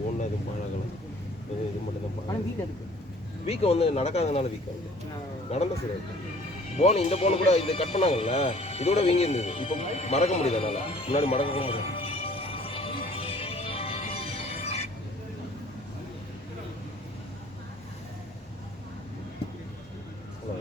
போனில் எதுவும் பாழாகலாம், இது மட்டும் தான் பாழாக. வீக்கம் வந்து நடக்காதனால வீக்கம் இருக்குது, நடந்த சரி இருக்குது. போன் இந்த போனு கூட இதை கட் பண்ணாங்கல்ல, இதோட வீங்கி இருந்தது. இப்போ மறக்க முடியுது, அதனால முன்னாடி மறக்க முடியாது. ஹலோ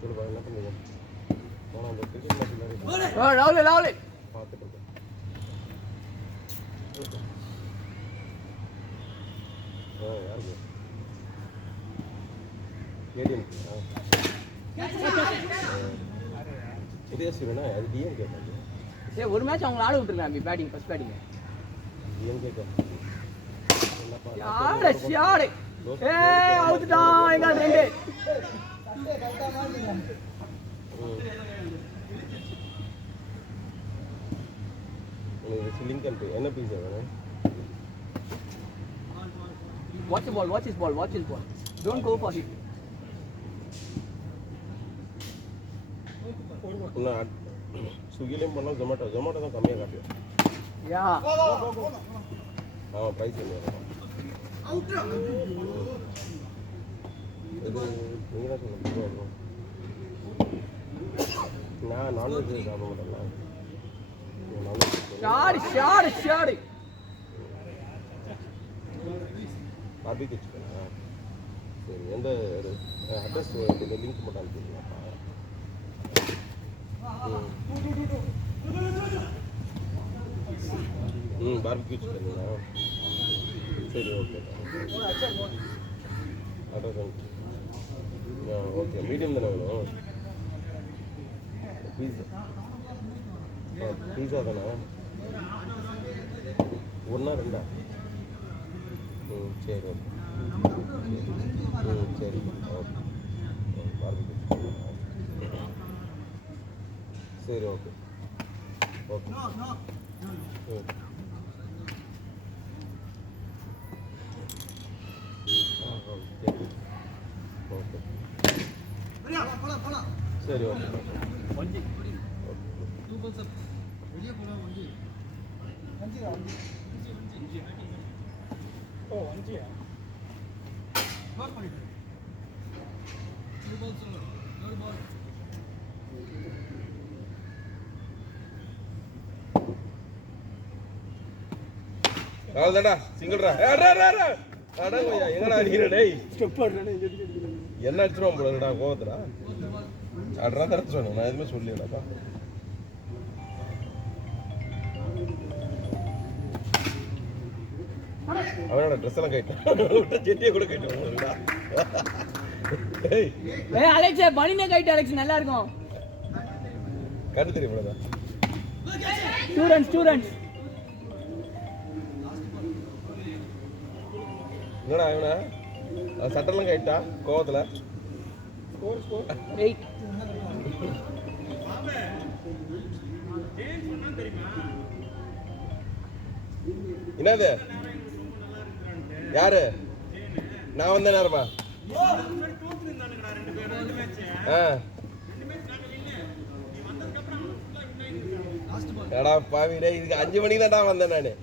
சொல்லுப்பா, என்ன பண்ணுங்க? போனால் அந்த கிரிக்கெட் மேட்ச் பார்த்துட்டு இருக்கேன். யாருக்கு ஏடிஎம் உதயசூரியனா? அது டிஎம் கேட்காது. சரி, ஒரு மேட்ச் அவங்க ஆட விட்டுருக்காங்க. பேட்டிங் ஃபர்ஸ்ட் பேட்டிங் டிஎம் கேட்க யாரு ஷாட் அவுட்தான். எங்க ரெண்டு லிங்க் அனுப்பு. என்ன பீஸ் வேணும்? watch the ball, watch his ball, watch his ball, don't go for hit. ஸ்விக்கிலையும் பண்ணலாம், ஜொமேட்டோ தான் கம்மியாக காட்டுது. யா ஆமாம், ப்ரைஸ் கம்மியாக இது நீங்கள் தான் சொல்லணும். நான் நான்வெஜ் சாப்பிட மாட்டேன்ல. ஷாட் பார்பிக்யூ சிக்கனா? சரி, எந்த அட்ரஸ் இந்த லிங்க் மட்டும் அனுப்பிடுங்கப்பா. பார்பிக்யூ சிக்கனுங்களா? சரி, ஓகே. அட்ரஸ் அனுப்பி. ஓகே, மீடியம் தானே வேணும்? பீஸா தானே? ஒன்றா ரெண்டா? சரி, ஓகே. சரி, ஓகே. சரி, ஓகே ஓகே. ஓகே, சரி, ஓகே. அவ்வளோதான்டா, சிங்கிள்ரா. எங்கடா அடிக்கிறே? என்ன அடிச்சிருவான் போலடா கோவத்துடா. அட்ரா தரத்து சொன்னேன், நான் எதுவுமே சொல்லிடலாப்பா. அவனோட ட்ரெஸ் எல்லாம் கைட்டான், செட்டியை கூட கைட்டான். அலெக்ஸ் பனினே கைட்டு. அலெக்ஸ் நல்லா இருக்கும். கண்டு தெரியும். ஸ்டூடெண்ட்ஸ் என்னடா இவனா சட்டெல்லாம் கைட்டா கோவத்துல. என்னது? யாரு? நான் வந்த நேரமா? எடா பாவிடே, இதுக்கு 5 மணிக்கு தான்டா வந்தேன் நானு.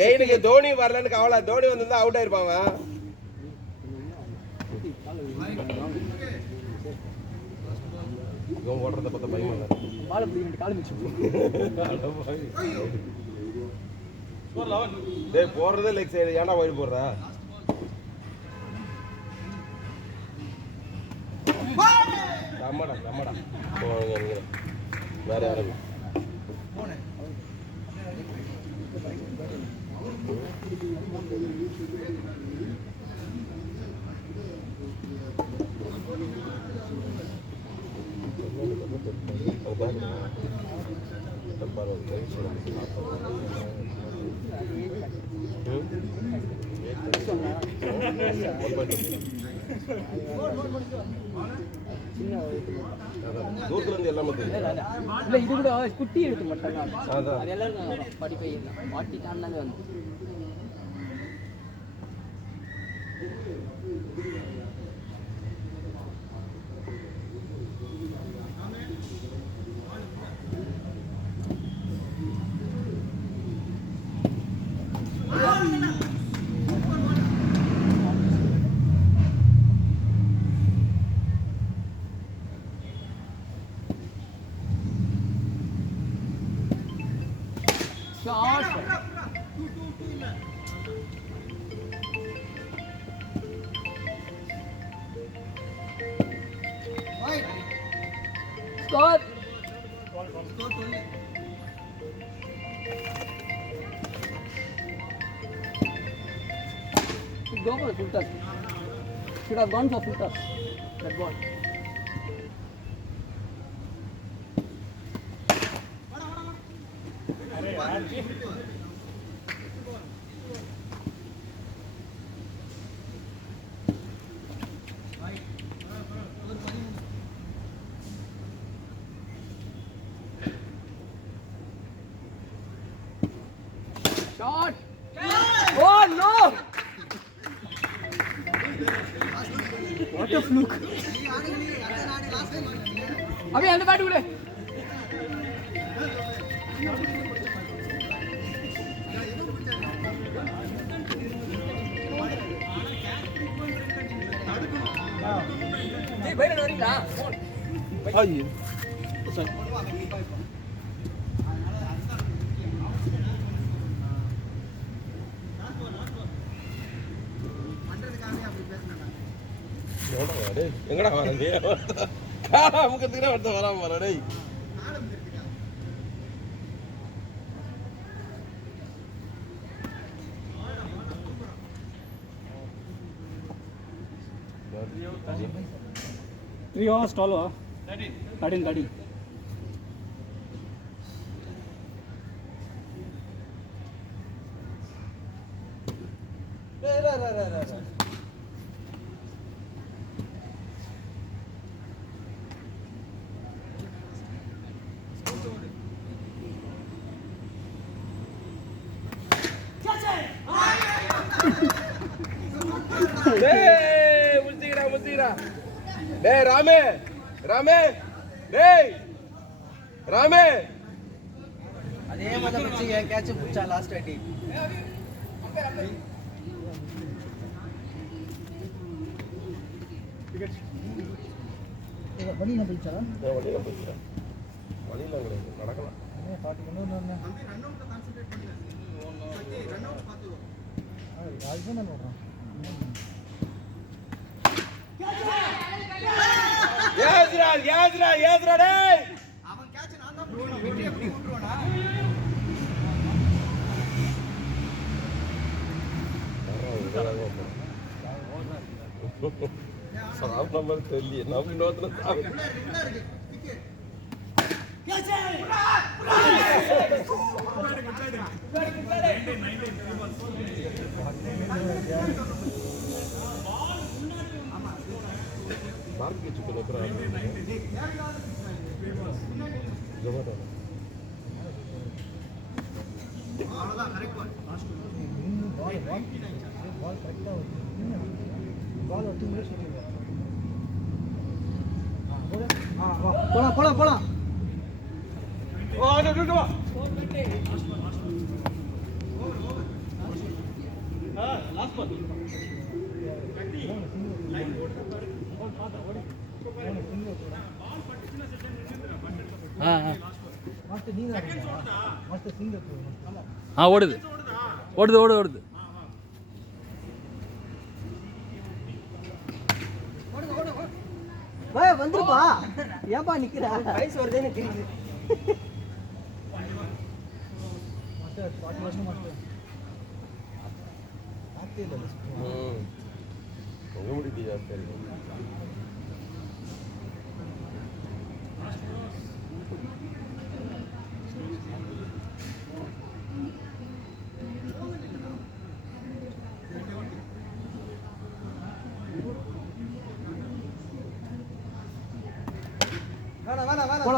ஜெயினுக்கு தோனி வரலன்னு கவலை. தோனி வந்திருந்தா அவுட் ஆயிருப்பாங்க. இவன் ஓடுறத பார்த்தா பயமா இல்லை. போடுறதே லைக் சைடு, ஏன்டா வழி போடுற? நம்மடா வேற யாரும் தூரத்துல இருந்து எல்லாமே இல்ல, இது கூட குட்டி எடுத்து மட்டும் அது எல்லாரும் படிப்பை பாட்டி தாண்டாங்க வந்து shot score go for full toss. Should have gone for full toss. That ball. Shot! Oh no! What a fluke! अभी अंदर बैठ उड़े भाई ना नहीं ना ஐயோ எங்கடா வரது காடா முக்கத்துக்கு ஒருத்த வராம வர டேய் Three hours tall हो 13 டேய் முத்திடா டேய் ராமே டேய் ராமே அதே மாதிரி பிடிச்சி கேட்ச் பிடிச்சா லாஸ்ட் வாட்டி வலியில போயிச்சா வலியில கிடையாது நடக்கலாம் ஏஸ்ரா டேய் அவன் கேட்ச் நான் தான் பிடிக்கணும் எப்படி விட்டுருவானா சாப் நம்பர் தெரியல நம்ம இன்னொருத்தர சாப் மார்க்கெட் சிக்கன் அப்புறம் ஜமாட்டா அவ்வளவுதான் கரெக்ட் பால் கரெக்ட்டா பால் 2 மினிட்ஸ் போலாம் ஓ டோ லாஸ்ட் பால் ஓடுது வந்துருப்பா ஏன்பா நிக்கிற வயசு வருதுன்னு தெரியுது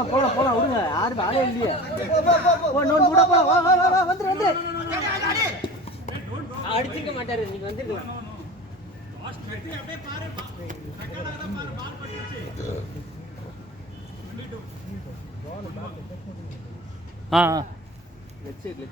போலாம் விடுங்க யாரும் ஆளே இல்லையே நோட் கூட வா வந்து அடிச்சிக்க மாட்டாரு நீங்க வந்துருக்கலாம் லெஃப்ட் சைடு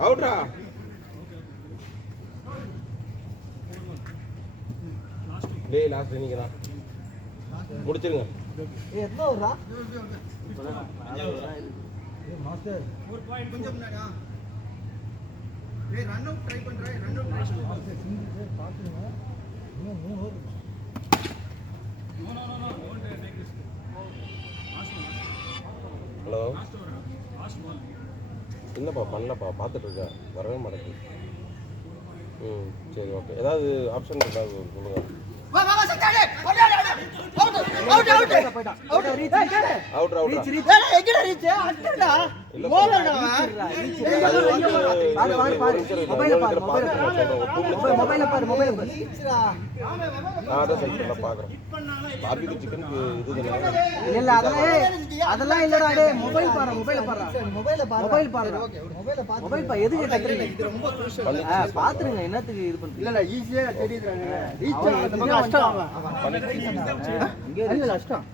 அவுட்ரா டேய் லாஸ்ட் இன்னைக்குடா முடிச்சிருங்க ஹலோ என்னப்பா பண்ணலப்பா பார்த்துட்டு இருக்கேன் வரவே மாட்டேங்குது. ம் சரி ஓகே ஏதாவது ஆப்ஷன் இருக்கா சொல்லுங்க. அதெல்லாம் இல்லடா டேய் மொபைல் பாரு எதுக்கு பாத்துருங்க என்னத்துக்கு இது பண்றீங்க இல்ல ஈஸியா தெரியுதுங்க ரீச் கஷ்டம்